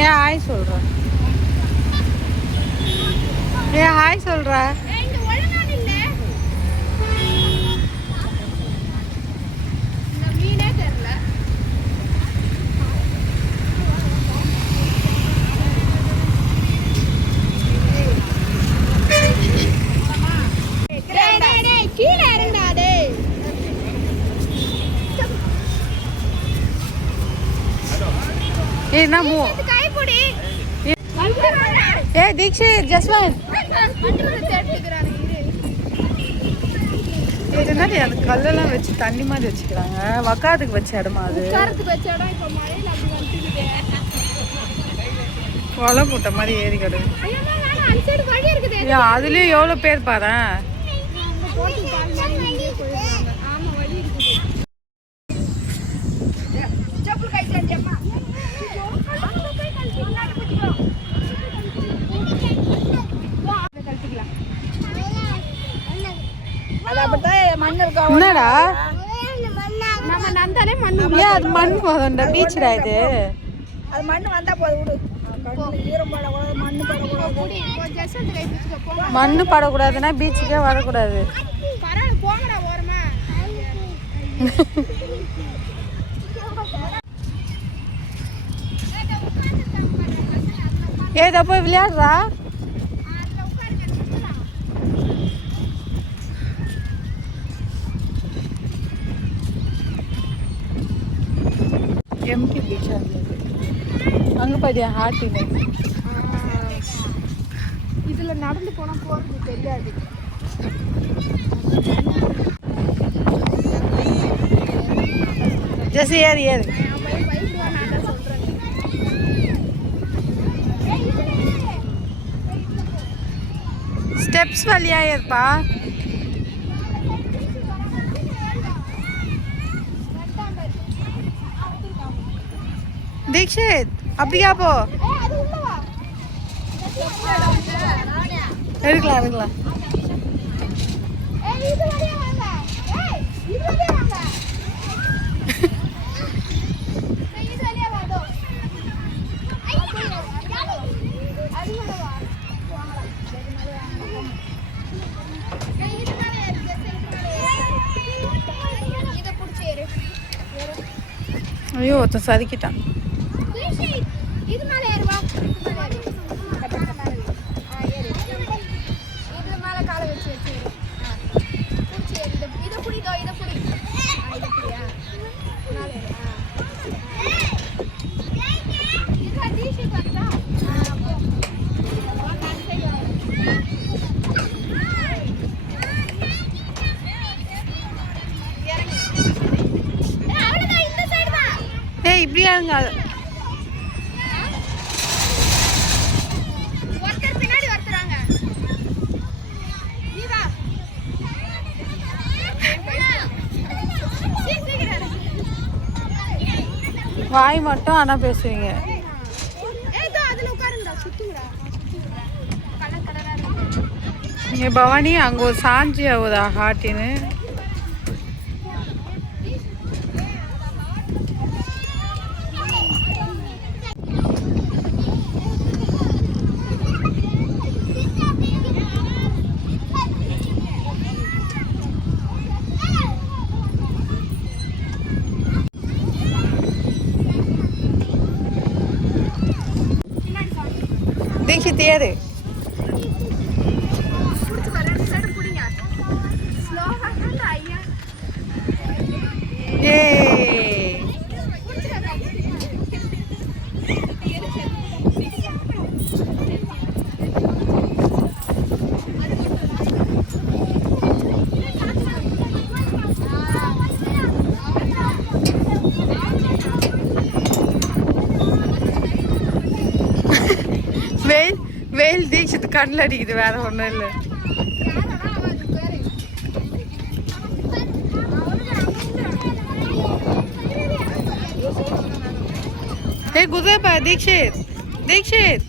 ஏன் ஹாய் சொல்ற? ஏன் ஹாய் சொல்ற? Hey Dikshit, just one. இது என்னடி அந்த கல்லெல்லாம் வச்சு தண்ணி மாதிரி வச்சுக்கிறாங்க. வக்காதுக்கு வச்ச இடமா அது? கொலை போட்ட மாதிரி ஏறி கிடக்கு. அதுலயும் எவ்வளவு பேர் பாரு. என்னடா அது மண் போதும்டா பீச்சுடா இது. அது மண் வந்தா போதும். மண்ணு படக்கூடாதுன்னா பீச்சுக்கே வரக்கூடாது. ஏதா போய் விளையாடுறா. எம்டி பீச் அங்கே பாதியா ஹார்ட் இல்லை. இதில் நடந்து போனால் போகிறது தெரியாது. ஜெஸ் ஏறு ஏறு. ஸ்டெப்ஸ் வழியா ஏற்பா. தீக்ஷித் அப்படியா போ. எடுக்கலாம் எடுக்கலாம். ஐயோ ஒருத்தன் சறுக்கிட்டான். ஏய் இப்படியாங்க. வாய் மட்டும் ஆனா பேசுவீங்க. நீங்க பவானி அங்க ஒரு சாஞ்சி ஆகுதா ஹாட்டின்னு. Dikshit ஏறு. வெயில் தீட்சித்து கண்ணில் அடிக்குது, வேற ஒன்றும் இல்லை. ஏய் குதிரைப்பா தீக்ஷித், தீக்ஷித்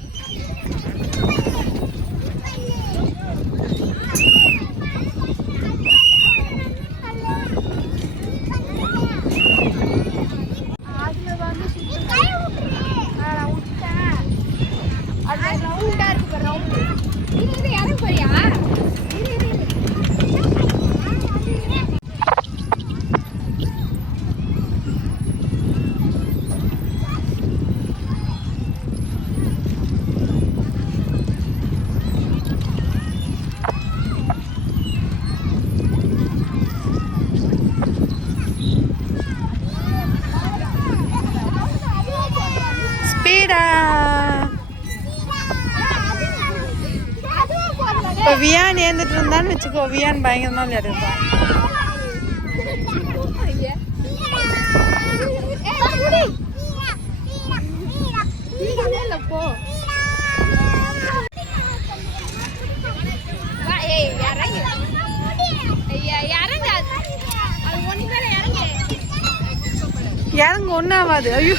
ஸ்பீடா. இப்போ வியான் ஏந்துட்டு இருந்தான்னு வச்சுக்கோ, வியான் பயங்கரமா விளையாடுவான். இறங்க ஒன்றாவாது. ஐயோ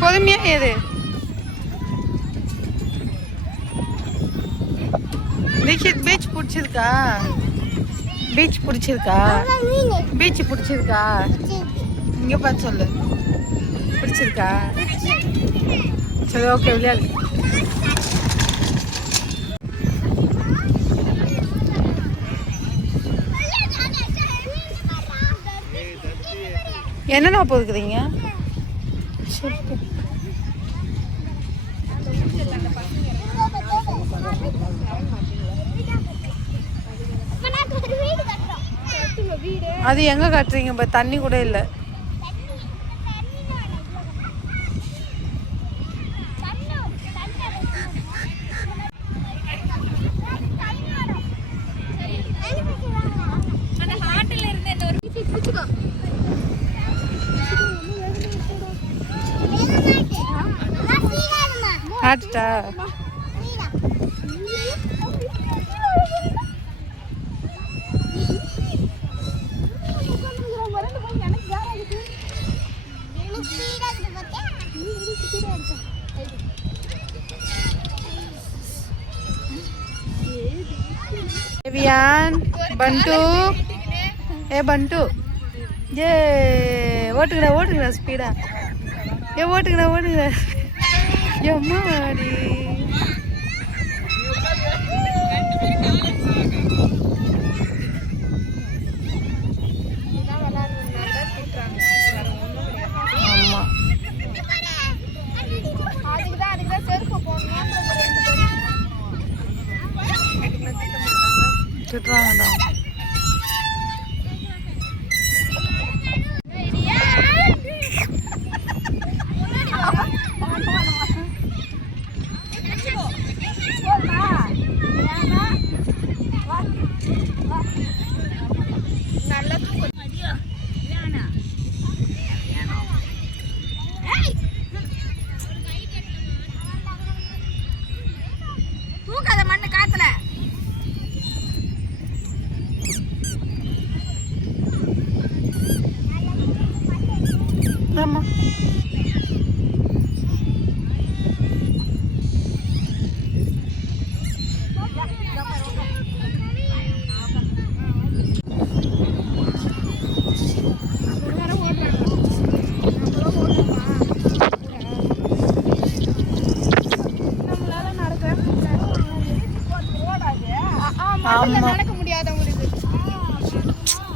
பொறுமையா ஏது. தீக்ஷித் பீச் பிடிச்சிருக்கா? பீச் பிடிச்சிருக்கா? பீச் பிடிச்சிருக்கா? இங்கே பார்த்து சொல்லு. பிடிச்சிருக்கா? சரி ஓகே விளையாடு. என்னென்ன போதுக்குறீங்க? அது எங்க கட்டுறீங்க? இப்போ தண்ணி கூட இல்லை. ஆட்டுட்டா? வியான், பண்டு, பண்டு, ஓட்டுக்கடா ஓட்டுக்கடா ஸ்பீடா. ஓட்டுக்கடா ஓட்டுக்கடா. எம்மாடி திட்டுறாங்கடா. ஆமா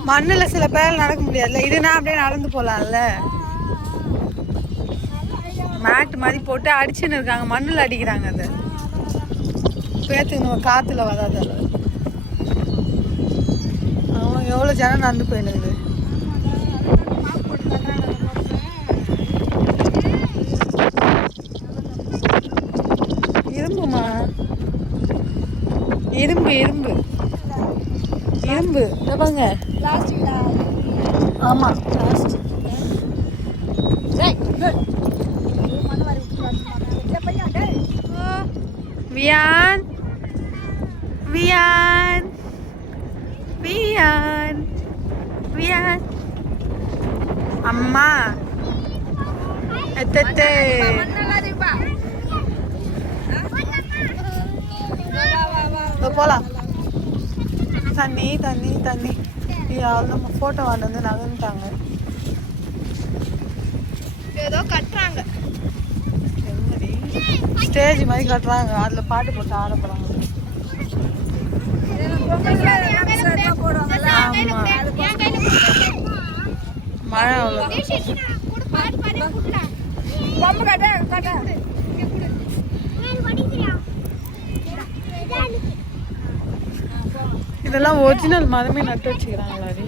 மண்ணுல சில பேர் நடக்க முடியாதுல்ல. இதுனா அப்படியே நடந்து போலாம்ல. மேட் மாதிரி போட்டு அடிச்சுன்னு இருக்காங்க. மண்ணுல அடிக்கிறாங்க. அது பேத்துக்கு காத்துல வராது. அவன் எவ்வளவு ஜனம் நடந்து போயிடுது. இரும்புமா? இரும்பு இரும்பு இரும்பு பாங்க. ஆமா வியான் வியான் வியான் வியான் அம்மா எத்தே போலாம். தண்ணி தண்ணி தண்ணி. நம்ம போட்டோ வாண்டு வந்து நகர்ந்துட்டாங்க. ஏதோ கட்டுறாங்க. ஸ்டேஜ் மாதிரி கட்டுறாங்க. அதுல பாட்டு போட்டு ஆட போறாங்க. மழை அவ்வளோ. இதெல்லாம் ஒரிஜினல் மரமே நட்டு வச்சுக்கிறாங்களாடி.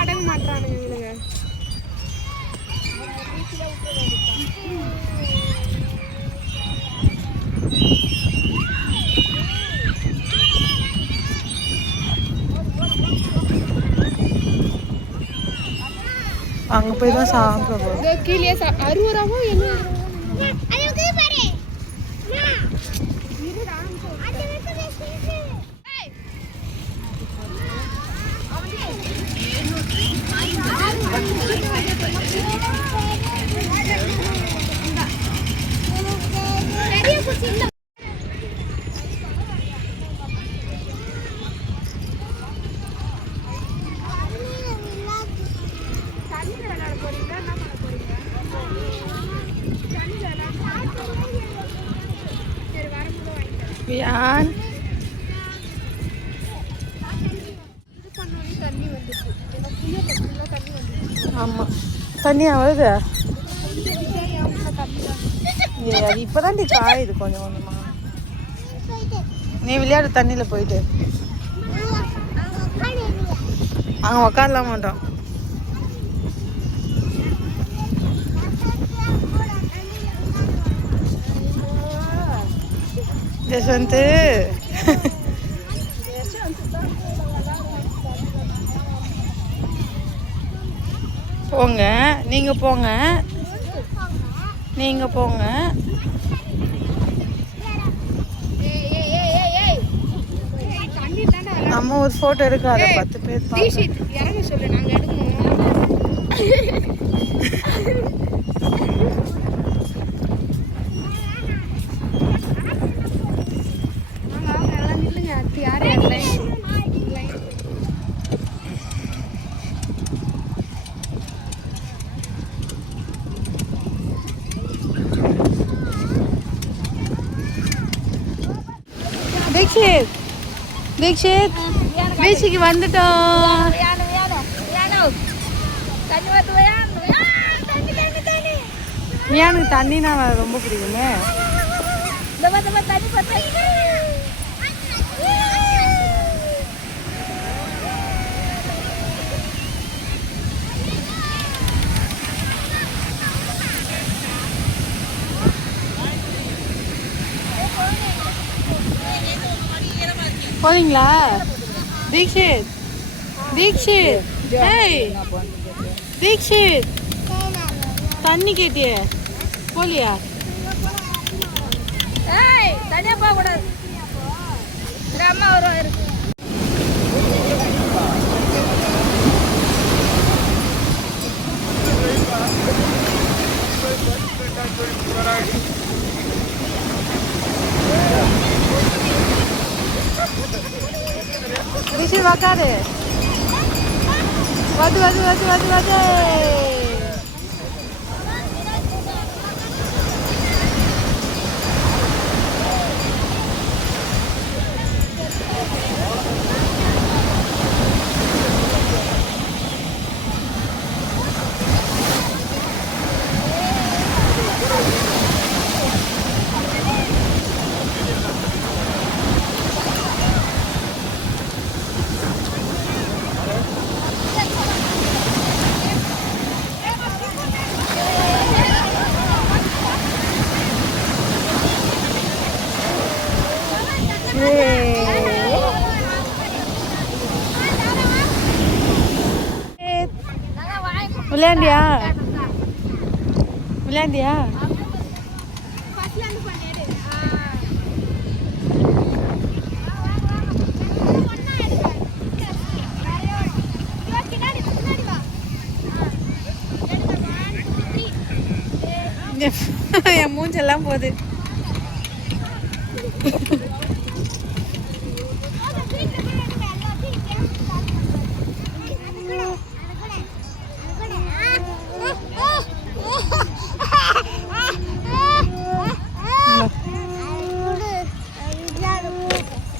அடங்க மாட்டானுங்க இவனுங்க. அங்கே போய் தான் சாப்பிடுவோம். கீழே 60 ரூபாவும் என்ன வியான் ஆமாம் தண்ணியா வருது. அது இப்போதான் காயுது கொஞ்சம் கொஞ்சமா. நீ விளையாடு தண்ணியில் போயிட்டு. அங்கே உக்காரலாம் மாட்டோம். யஷ்வந்த் போங்க, நீங்க போங்க, நீங்க போங்க. நம்ம ஒரு போட்டோ எடுக்காத 10 பேர் இறங்க சொல்லு, நாங்க எடுக்கணும். தீக்ஷித், தீக்ஷித் பீச்சுக்கு வந்துட்டோம். மியானுக்கு தண்ணினா ரொம்ப பிடிக்குமே. போறீங்களா தீக்ஷித்? தீக்ஷித், ஏய் தீக்ஷித், தண்ணி கேட்டியே போலியா? தனியா போக கூடாது. அம்மா வருவாரு. தீக்ஷித் உக்காரு. வது வது வது வது வது. விளையாண்டியா? விளையாண்டியா? என் மூஞ்செல்லாம் போகுது.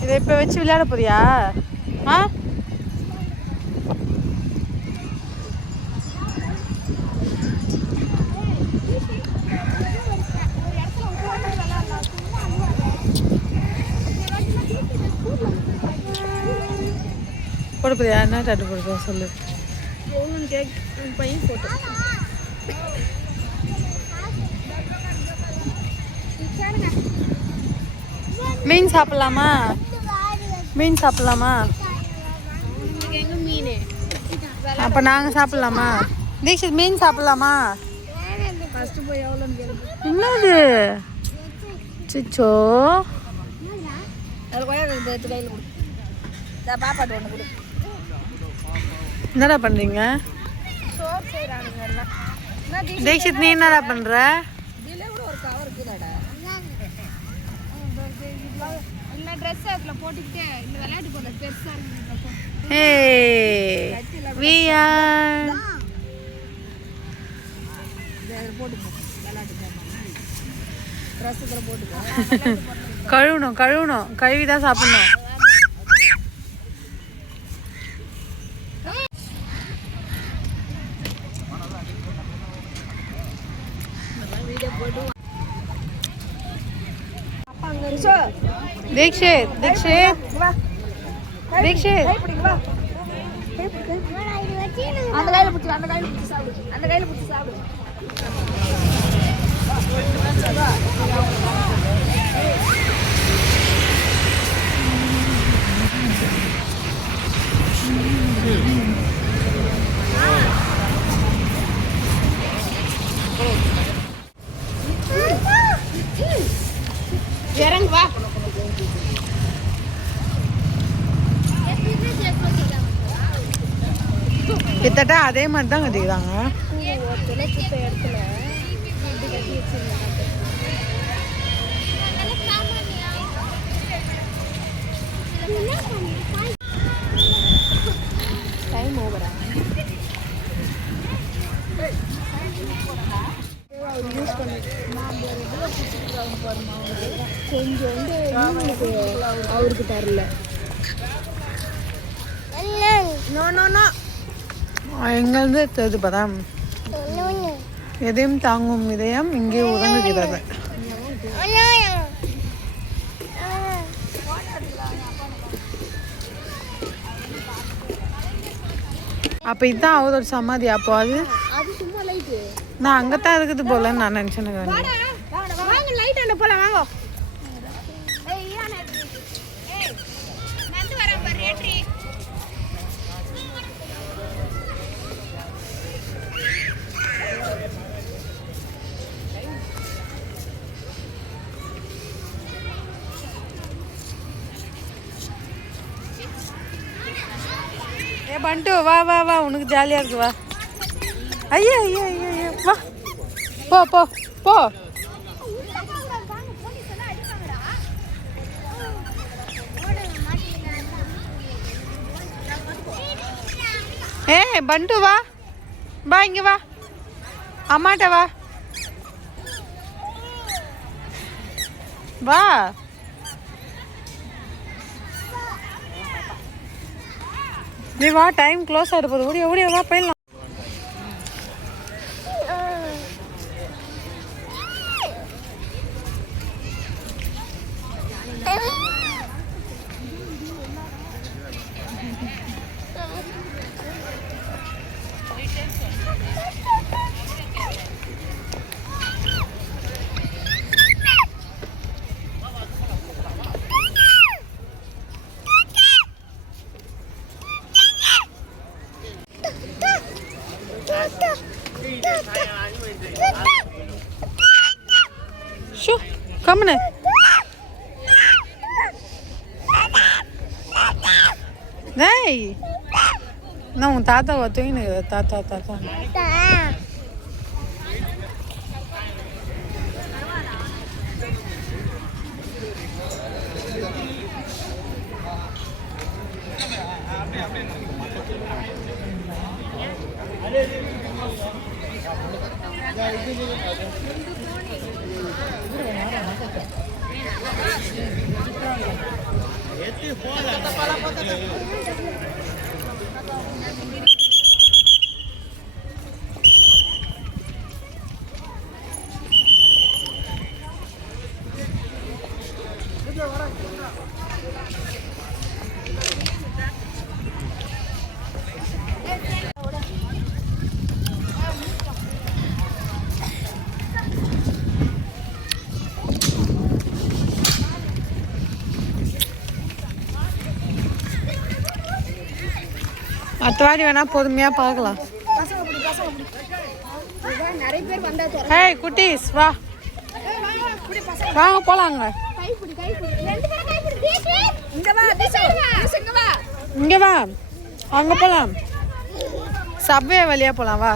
இதை இப்போ வச்சு விளையாட போறியா? ஆ போட போறியா? என்ன டாட்டு போடுறோம் சொல்லு. கேக் பையன் போட்டோ. மீன் சாப்பிடலாமா? மீன் சாப்பிடலாமா? எங்க மீன் அப்போ நாங்கள் சாப்பிடலாமா? தீக்ஷித் மீன் சாப்பிடலாமா? ஃபர்ஸ்ட் போய் எவ்வளோன்னு கேளுங்க. என்னது சிச்சோ? அதில் கொய்யா எடுத்து கையில் கொடு. பாப்பாட்டு ஒன்று கொடு. என்னடா பண்ணுறீங்க? சோறு செய்கிறானுங்க எல்லாம். தீக்ஷித் நீ என்னடா பண்ணுற? இதில் கூட ஒரு கவர் இருக்குதாடா. இந்த ட்ரெஸ் அதில் போட்டுக்கிட்டே இந்த விளையாட்டு போடுற பெருசாக இருக்குது. ஏய் வியா போட்டுக்கோ விளையாட்டு ட்ரெஸ் இதில் போட்டுக்கோ. கழுவணும் கழுவணும் கழுவி தான் சாப்பிடணும். தீக்ஷித் தீக்ஷித் தீக்ஷித் அந்த கையில் பிடிச்சி அந்த கையில் பிடிச்சி சாப்பிடு. அந்த கையில் பிடிச்சி சாப்பிடு. இறங்கு வா. கிட்டத்தட்ட அதே மாதிரி தான் கட்டிக்கிறாங்க. இடத்துல டைம் ஓவரா யூஸ் பண்ணிட்டு கொஞ்சம் வந்து அவருக்கு தரல. நோ நோ நோ எங்கேருந்து தெரியுது பார்த்தா எதையும் தாங்கும் இதயம் இங்கே உறங்குகிறது. அப்போ இதுதான் அவரோட சமாதி. அப்போ அது சும்மா லைட்டு நான் அங்கே தான் இருக்குது போலன்னு நான் நினச்சேன்னு. வாங்க லைட் அண்ட போலாம் வாங்க. ஏ பண்டு வா வா வா உனக்கு ஜாலியாக இருக்கு வா. ஐயா ஐயா ஐயா ஐயா வா போ போ போ. ஏ பண்டு வா வா இங்கே வா அம்மாட்ட வா வா. நீ வா டைம் க்ளோஸ் ஆகிட போகுது. ஓடியா ஓடியா வா போயிடலாம். ஷூ கம்முனு. டேய் நான் உன் தாத்தாவை தூங்கினு தாத்தா தாத்தா. அடுத்த வாடி வேணா பொறுமையா பார்க்கலாம். நிறைய பேர் வந்தா ஹேய் குட்டீஸ் வா வாங்க போலாங்க. இங்க வா அங்க போலாம். சப்வே வழியா போலாம் வா.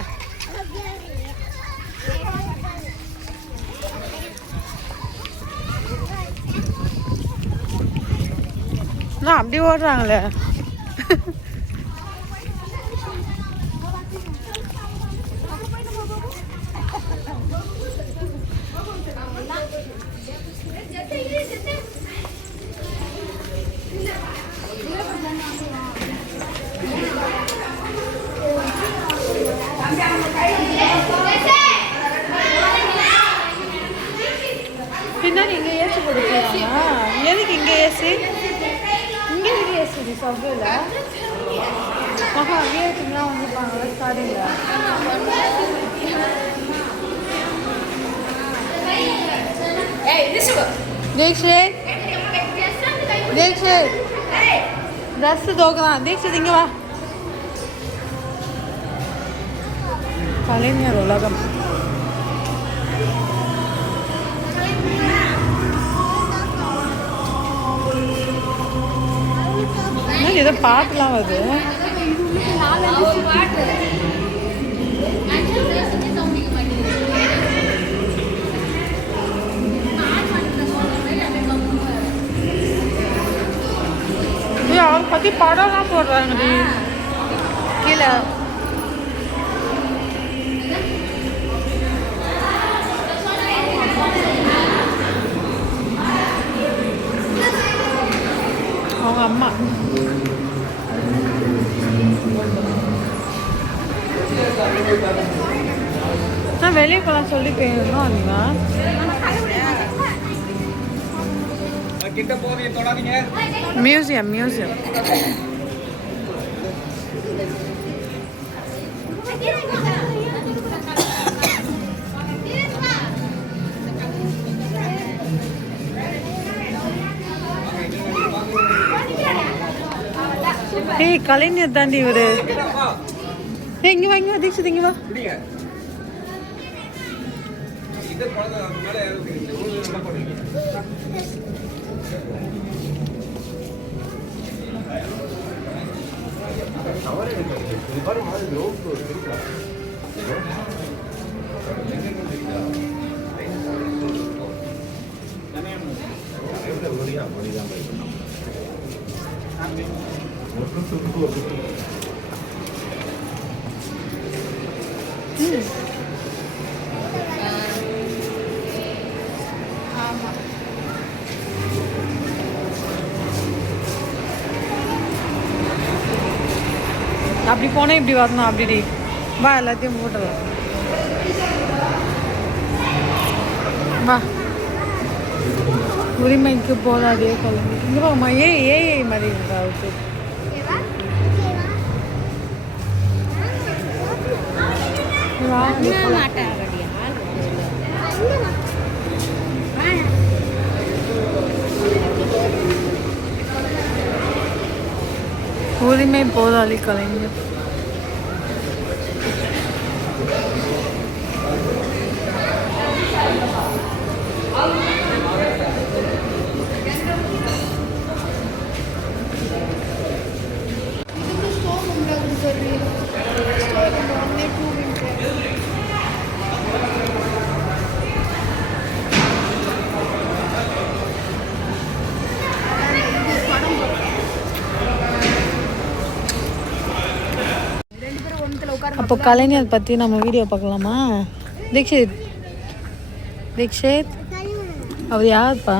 நான் அப்படி ஓடுறாங்களே. பின்னாடி இங்கே ஏசி கொடுக்கலாமா? எதுக்கு இங்கே ஏசி? இங்கே எதுக்கு ஏசி சப்வேல? மகா விஐபிலாம் வந்துருப்பாங்களா ஸ்டார்டிங்கில்? தீக்ஷித் தீக்ஷித் ட்ரெஸ் தோக்கலாம். தீக்ஷித் இங்கே வா. கலைஞர் உலகம். ஏதோ பாட்டுலாம் வருது. அவங்க பத்தி படம்லாம் போடுறாங்க கீழே. அவங்க அம்மா நான் வெளியே போகலாம் சொல்லி போயிருந்தோம். அண்ணா மியூசியம் மியூசியம் ஏய் கலைஞர் தாண்டி இவரு. இங்க வா இங்க வா தீக்ஷித் இங்க வா. அப்படி போனால் இப்படி வரணும். அப்படி வா எல்லாத்தையும் போட்டுடலாம். வா உரிமைக்கு போதாதே குழந்தை. இங்கே வாமா. ஏஐ மாதிரி இருக்கா அவருக்கு. உரிமை போதாளி கலைஞர். அப்போ கலைஞர் பற்றி நம்ம வீடியோ பார்க்கலாமா? தீக்ஷித் தீக்ஷித் அவர் யாருப்பா?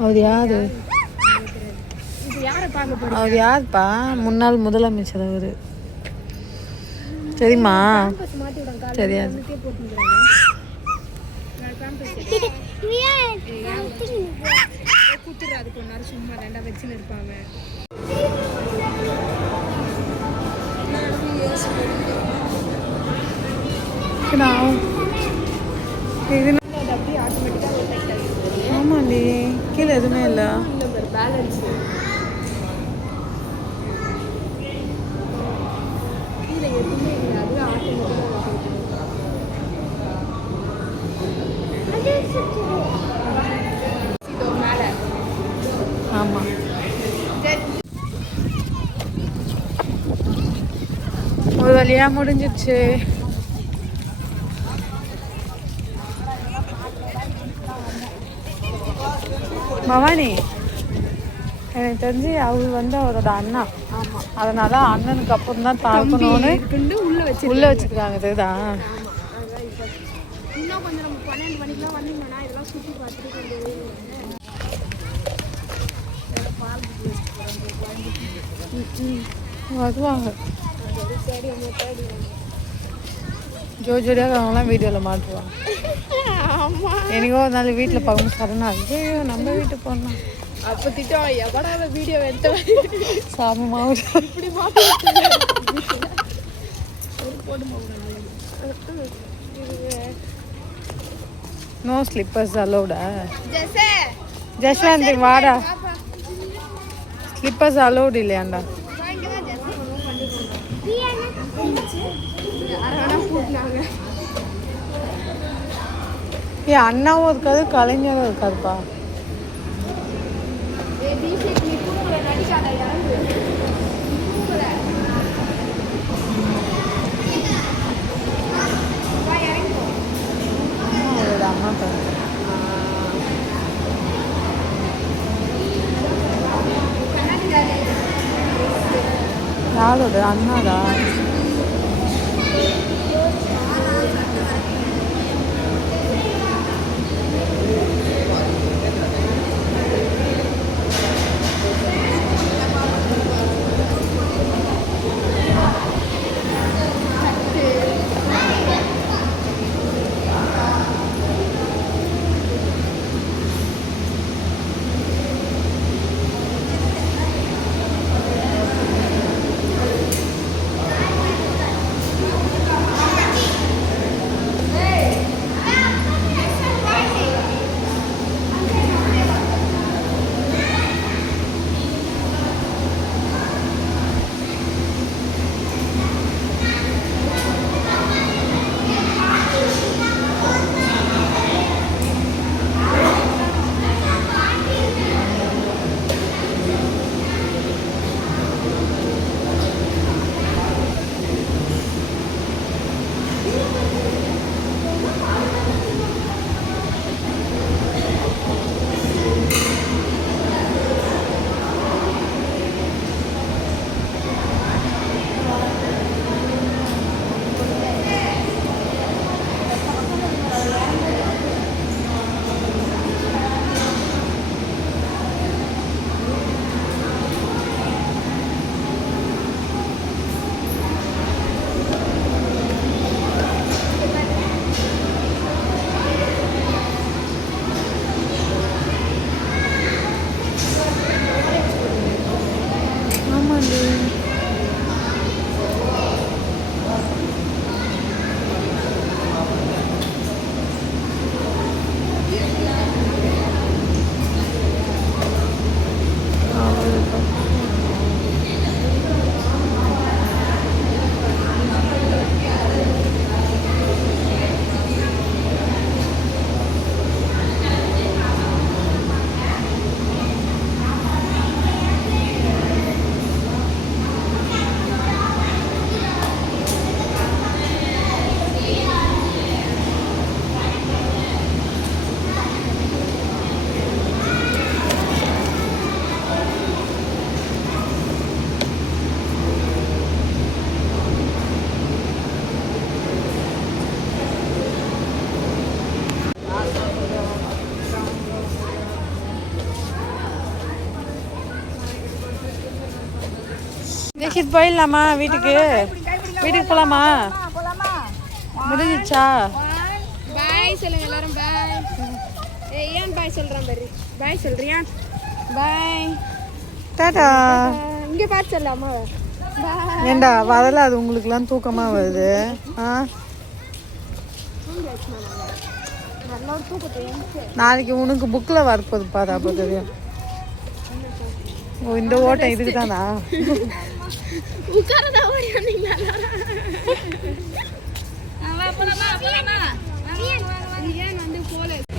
அவர் யாரு? அவர் யாருப்பா? முன்னாள் முதலமைச்சர் அவர். தெரியுமா? தெரியாது. ஆமாண்டி கீழே எதுவுமே இல்லை. இதோ மேலே. ஆமாம், ஒரு வழியா முடிஞ்சிச்சு. பவானி, எனக்கு தெரிஞ்சு அவர் வந்து அவரோட அண்ணா. ஆமாம், அதனால அண்ணனுக்கு அப்புறம் தான் தாக்கணும்னு உள்ள வச்சிருக்காங்க. இதுதான் இன்னும் கொஞ்சம் நம்ம 12 மணிக்கெலாம் வந்தீங்கன்னா இதெல்லாம் சுற்றி பார்த்துட்டு கொஞ்சம் வருவாங்க. தேடி தேடி ஜோடியாக அவங்களாம் வீடியோவில் மாட்டுவாங்க. ஆமாம், எனக்கோ ஒரு நாள் வீட்டில் பார்க்கணும் சரணா, ஐயோ நம்ம வீட்டுக்கு போனோம். அப்போ திட்டம் எவடா வீடியோ எடுத்த சாமமாக இப்படி மாட்டோம். நோ ஸ்லிப்பர்ஸ் அலோடா? ஜெசே ஜஸ்வந்த் வாடா, ஸ்லிப்பர்ஸ் அலோடு இல்லையாண்டா? ஏன் அண்ணாவும் இருக்காது கலைஞரும் இருக்காதுப்பா. அம்மா யாரோட அண்ணாடா? நிக்கித் போயிடலாமா? வீட்டுக்கு போகலாமா? முடிஞ்சிச்சா? பாய் சொல்லுங்க எல்லாரும். பாய். ஏன் பாய் சொல்றான் பாரு. பாய் சொல்றியா? பாய். டாடா. இங்க பாத்து சொல்ல அம்மாவை. பாய். ஏண்டா வரல? அது உங்களுக்குலாம் தூக்கமா வருது. நாளைக்கு உனக்கு புக்கில் வரப்போது பாரு, அப்போ தெரியும். ஓ, இந்த ஓட்டம் இதுக்கு தானா? உட்காரதான் ஓடி வந்தீங்களா? ஏன் வந்து போல